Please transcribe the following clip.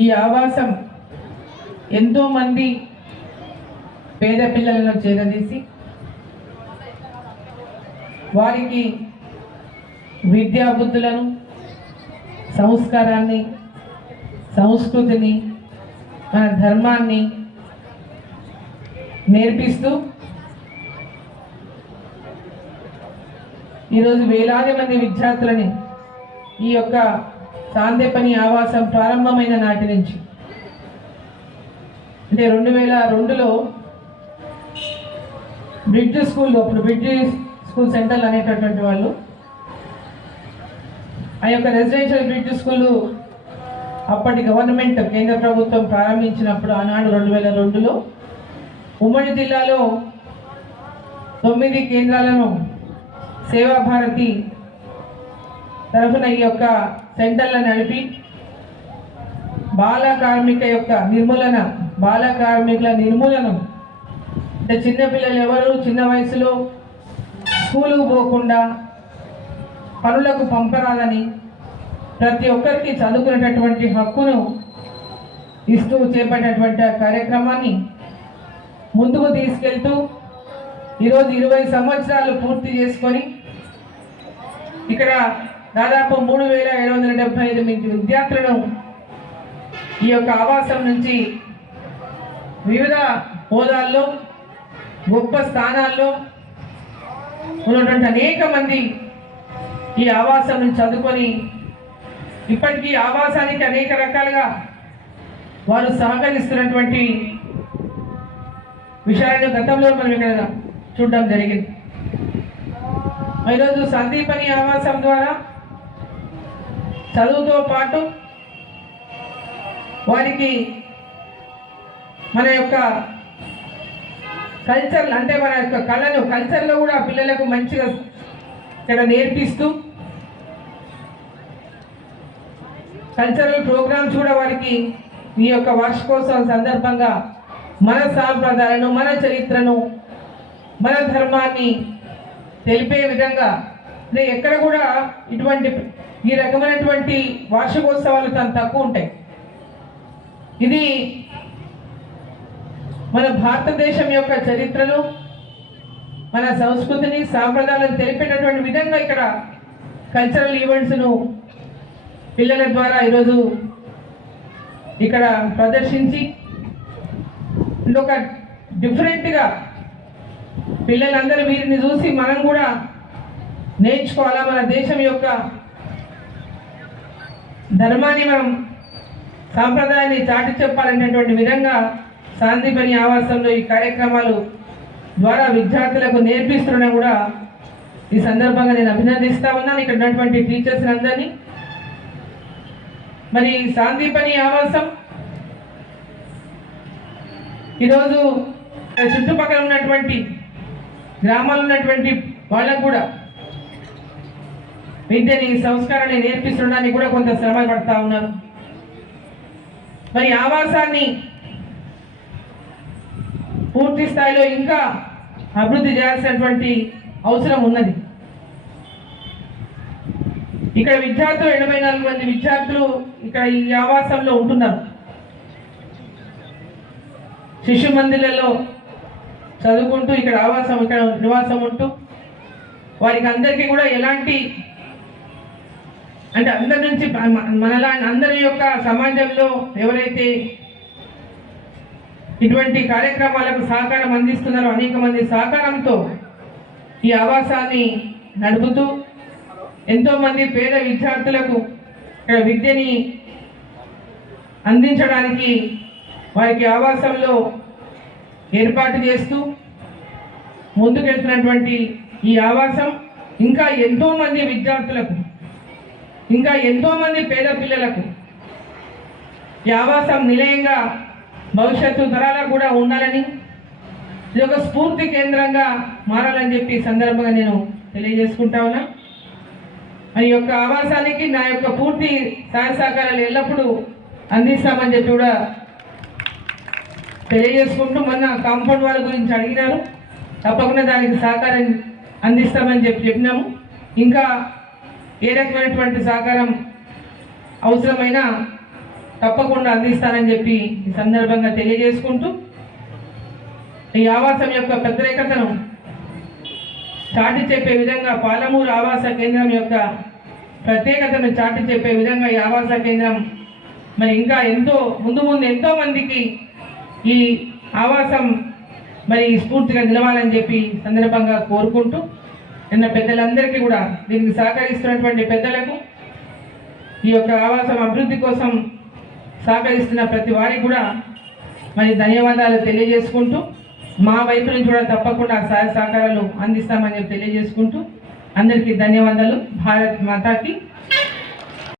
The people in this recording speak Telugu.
ఈ ఆవాసం ఎంతోమంది పేద పిల్లలను చేరదీసి వారికి విద్యాబుద్ధులను, సంస్కారాన్ని, సంస్కృతిని, మన ధర్మాన్ని నేర్పిస్తూ ఈరోజు వేలాది మంది విద్యార్థులని ఈ యొక్క సాందీపని ఆవాసం ప్రారంభమైన నాటి నుంచి అంటే 2002లో బ్రిడ్జ్ స్కూల్లో, అప్పుడు బ్రిడ్జ్ స్కూల్ సెంటర్లు అనేటటువంటి వాళ్ళు ఆ యొక్క రెసిడెన్షియల్ బ్రిడ్జ్ స్కూలు అప్పటి గవర్నమెంట్ కేంద్ర ప్రభుత్వం ప్రారంభించినప్పుడు ఆనాడు 2002లో ఉమ్మడి జిల్లాలో 9 కేంద్రాలను సేవాభారతి తరఫున ఈ యొక్క సెంటర్లను నడిపి బాల కార్మికుల నిర్మూలన అంటే చిన్నపిల్లలు ఎవరు చిన్న వయసులో స్కూలుకు పోకుండా పనులకు పంపరాదని, ప్రతి ఒక్కరికి చదువుకునేటటువంటి హక్కును ఇస్తూ చేపట్టినటువంటి ఆ కార్యక్రమాన్ని ముందుకు తీసుకెళ్తూ ఈరోజు 20 సంవత్సరాలు పూర్తి చేసుకొని ఇక్కడ దాదాపు 3778 విద్యార్థులను ఈ యొక్క ఆవాసం నుంచి వివిధ హోదాల్లో గొప్ప స్థానాల్లో ఉన్నటువంటి అనేక మంది ఈ ఆవాసం నుంచి చదువుకొని ఇప్పటికీ ఆవాసానికి అనేక రకాలుగా వారు సహకరిస్తున్నటువంటి విషయాలను గతంలో మనం ఇక్కడ చూడడం జరిగింది. ఈరోజు సందీపని ఆవాసం ద్వారా చదువుతో పాటు వారికి మన యొక్క కల్చర్ అంటే మన యొక్క కల్చర్లో కూడా పిల్లలకు మంచిగా ఇక్కడ నేర్పిస్తూ కల్చరల్ ప్రోగ్రామ్స్ కూడా వారికి ఈ యొక్క వార్షికోత్సవం సందర్భంగా మన సాంప్రదాయాలను, మన చరిత్రను, మన ధర్మాన్ని తెలిపే విధంగా ఎక్కడ కూడా ఇటువంటి ఈ రకమైనటువంటి వార్షికోత్సవాలు చాలా తక్కువ ఉంటాయి. ఇది మన భారతదేశం యొక్క చరిత్రను, మన సంస్కృతిని, సాంప్రదాయాలను తెలిపేటటువంటి విధంగా ఇక్కడ కల్చరల్ ఈవెంట్స్ను పిల్లల ద్వారా ఈరోజు ఇక్కడ ప్రదర్శించి ఒక డిఫరెంట్గా పిల్లలందరూ వీరిని చూసి మనం కూడా నేర్చుకోవాలా, మన దేశం యొక్క ధర్మాన్ని మనం సాంప్రదాయాన్ని చాటి చెప్పాలనేటువంటి విధంగా సాందీపని ఆవాసంలో ఈ కార్యక్రమాలు ద్వారా విద్యార్థులకు నేర్పిస్తున్నా కూడా ఈ సందర్భంగా నేను అభినందిస్తా ఉన్నాను ఇక్కడ ఉన్నటువంటి టీచర్స్ అందరినీ. మరి సాందీపని ఆవాసం ఈరోజు చుట్టుపక్కల ఉన్నటువంటి గ్రామాల్లో ఉన్నటువంటి వాళ్ళకు కూడా విద్యని, సంస్కారాన్ని నేర్పిస్తుండడానికి కూడా కొంత శ్రమ పడతా ఉన్నారు. మరి ఆవాసాన్ని పూర్తి స్థాయిలో ఇంకా అభివృద్ధి చేయాల్సినటువంటి అవసరం ఉన్నది. ఇక్కడ విద్యార్థులు 84 మంది విద్యార్థులు ఇక్కడ ఈ ఆవాసంలో ఉంటున్నారు. శిశు మందిరాల్లో చదువుకుంటూ ఇక్కడ నివాసం ఉంటూ వారికి అందరికీ కూడా ఎలాంటి అంటే అందరి నుంచి మనలా అందరి యొక్క సమాజంలో ఎవరైతే ఇటువంటి కార్యక్రమాలకు సహకారం అందిస్తున్నారో అనేక మంది సహకారంతో ఈ ఆవాసాన్ని నడుపుతూ ఎంతోమంది పేద విద్యార్థులకు ఇక్కడ విద్యని అందించడానికి వారికి ఆవాసంలో ఏర్పాటు చేస్తూ ముందుకెళ్తున్నటువంటి ఈ ఆవాసం ఇంకా ఎంతోమంది విద్యార్థులకు, ఇంకా ఎంతోమంది పేద పిల్లలకు ఈ ఆవాసం నిలయంగా భవిష్యత్తు తరాలకు కూడా ఉండాలని, ఇది ఒక స్ఫూర్తి కేంద్రంగా మారాలని చెప్పి సందర్భంగా నేను తెలియజేసుకుంటా ఉన్నా. ఈ యొక్క ఆవాసానికి నా యొక్క పూర్తి సహాయ సహకారాలు ఎల్లప్పుడూ అందిస్తామని చెప్పి కూడా తెలియజేసుకుంటూ, మొన్న కాంపౌండ్ వాళ్ళ గురించి అడిగినారు, తప్పకుండా దానికి సహకారం అందిస్తామని చెప్పినాము. ఇంకా ఏ రకమైనటువంటి సహకారం అవసరమైన తప్పకుండా అందిస్తానని చెప్పి ఈ సందర్భంగా తెలియజేసుకుంటూ ఈ ఆవాసం యొక్క ప్రత్యేకతను చాటి చెప్పే విధంగా పాలమూరు ఆవాస కేంద్రం యొక్క ప్రత్యేకతను చాటి చెప్పే విధంగా ఈ ఆవాస కేంద్రం మరి ఇంకా ముందు ఎంతో మందికి ఈ ఆవాసం మరి స్ఫూర్తిగా నిలవాలని చెప్పి సందర్భంగా కోరుకుంటూ నిన్న పెద్దలందరికీ కూడా దీనికి సహకరిస్తున్నటువంటి పెద్దలకు ఈ యొక్క ఆవాసం అభివృద్ధి కోసం సహకరిస్తున్న ప్రతి వారికి కూడా మరి ధన్యవాదాలు తెలియజేసుకుంటూ మా వైపు నుంచి కూడా తప్పకుండా సహాయ సహకారాలు అందిస్తామని చెప్పి తెలియజేసుకుంటూ అందరికీ ధన్యవాదాలు. భారత్ మాతాకి